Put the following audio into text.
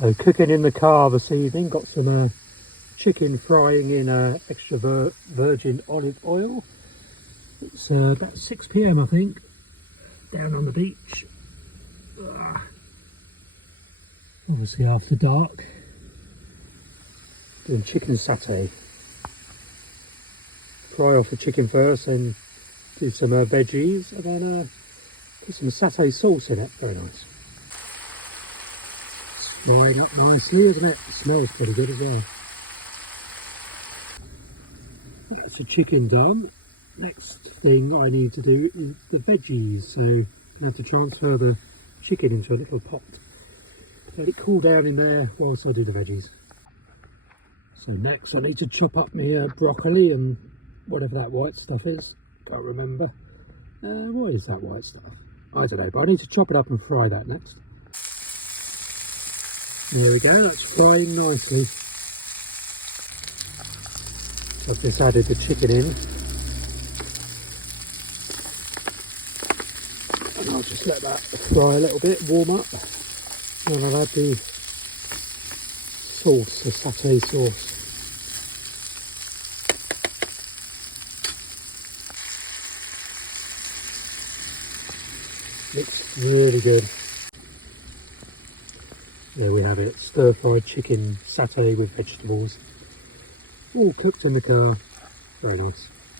So cooking in the car this evening, got some chicken frying in extra virgin olive oil. It's about 6 p.m. I think, down on the beach. Obviously after dark. Doing chicken satay. Fry off the chicken first, then do some veggies, and then put some satay sauce in it. Very nice. It's frying up nicely, isn't it? It smells pretty good as well. That's the chicken done. Next thing I need to do is the veggies. So I have to transfer the chicken into a little pot. Let it cool down in there whilst I do the veggies. So next I need to chop up my broccoli and whatever that white stuff is. Can't remember. What is that white stuff? I don't know, but I need to chop it up and fry that next. There we go, that's frying nicely. I've just added the chicken in. And I'll just let that fry a little bit, warm up. And I'll add the sauce, the satay sauce. Looks really good. There we have it, stir-fried chicken satay with vegetables. All cooked in the car. Very nice.